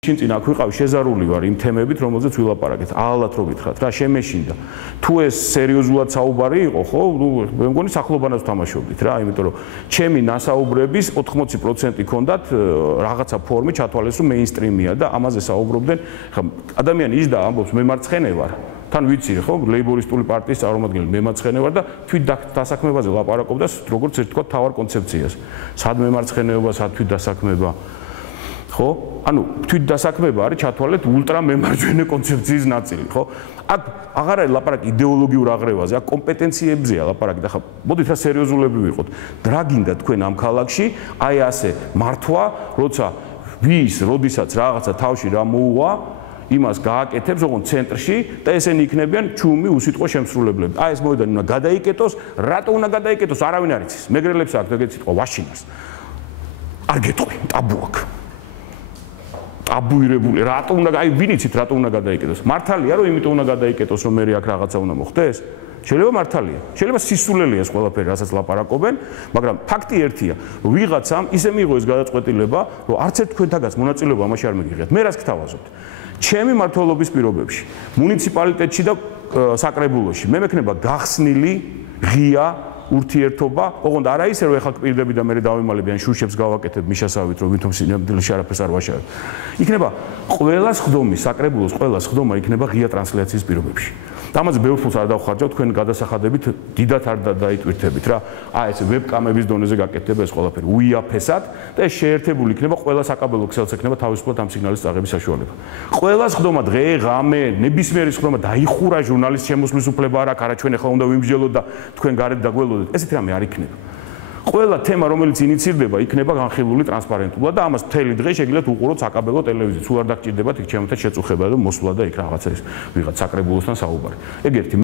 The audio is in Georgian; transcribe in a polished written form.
შინ წინ აქ ვიყავ შეზარული ვარ იმ თემებით, რომელზეც ვილაპარაკეთ. ალათ რო გითხრათ, რა შემეშინდა. თუ ეს სერიოზულად საუბარი იყო, ხო, მე მგონი სახლობანაც ვთამაშობდით რა, იმიტომ რომ ჩემი ნასაუბრების 80% ქონდათ რაღაცა ფორმი ჩათვალეს, რომ მეინსტრიმია და ამაზე საუბრობდნენ. ხა ადამიანი ის და ამბობს მე მარცხენა ვარ. თან ვიცი ხო, ლეიბორისტული პარტიის წარმომადგენელი მე მარცხენა ვარ და თვით დასაქმებაზე ლაპარაკობდა როგორც ერთ თქვა თავარ კონცეფციას. სად მემარცხენეობა, სად თვით დასაქმება. ხო? ანუ თვით დასაქმება არის ჩათვალეთ ულტრა მემარჯვენე კონცეფციის ნაწილი, ხო? აქ აღარ არის ლაპარაკი იდეოლოგიურ აღრევაზე, აქ კომპეტენციებზეა ლაპარაკი და ხა მოდით რა სერიოზულები ვიყოთ. რა გინდა თქვენ ამ ქალაქში, აი ასე მართვა, როცა ვის, როდესაც რაღაცა თავში რა მოუვა, იმას გააკეთებს ოღონდ ცენტრში და ესენი იქნებიან ჩუმი უსიტყვო შემსრულებლები. აი ეს მოედანი უნდა გადაიკეტოს, რატო უნდა გადაიკეტოს, არავინ არ იცის. მეგრელებს აქვს ეგეთ სიტყვა ვაშინას. არ გეტყვი, ტაბუ აქვს. აბუირებული რატო უნდა აი ვინ იცით რატო უნდა გადაიკეტოს მართალია რომ იმიტომ უნდა გადაიკეტოს რომ მე აქ რაღაცა უნდა მოხდეს შეიძლება მართალია შეიძლება სისულელია ეს ყველაფერი რასაც ლაპარაკობენ მაგრამ ფაქტი ერთია რომ ვიღაცამ ისე მიიღო ეს გადაწყვეტილება რომ არც ერთ თქვენთაგაც მონაწილეობა ამაში არ მიგიღეთ მე რას გთავაზობთ ჩემი მართლობის პირობებში მუნიციპალიტეტში და საკრებულოში მე მექნება გახსნილი ღია ურთიერთობა, ოღონდ არა ისე რომ ეხლა პირდები და მე დავიმალები ან შუშებს გავაკეთებ მიშასავით რომ ვითომ სინამდვილეში არაფერს არ ვაშავებ. იქნება ყველა სხდომი, საკრებულოს ყველა სხდომა იქნება ღია ტრანსლაციის პირობებში. ამაზე ბევრ ფულს არ დავხარჯავ თქვენ გადასახადებით დიდად არ დაიტვირთებით რა. აი ეს ვებკამების დონეზე გაკეთდება ეს ყველაფერი უიაფესად და ეს შეერთებული იქნება ყველა საკაბელო ქსელს ექნება თავისუფლად ამ სიგნალის წაღების საშუალება. ყველა სხდომა დღე, ღამე, ნებისმიერი სხდომა დაიხურა ჟურნალისტ შემოსვლის უფლება არ აქვს, არა ჩვენ ახლა უნდა ვიმსჯელოთ და თქვენ გარეთ დაგველოდეთ. ესეთი რამე არ იქნება. ყველა თემა რომელიც ინიცირდება იქნება განხილული ტრანსპარენტულად და ამას მთელი დღე შეგიძლიათ უყუროთ საკაბელო ტელევიზიით. სულ არ დაგჭირდებათ იქ ჩემთან შეწუხება და მოსვლა და იქ რაღაცა ის ვიღაც საკრებულოსთან საუბარი. ეგ ერთი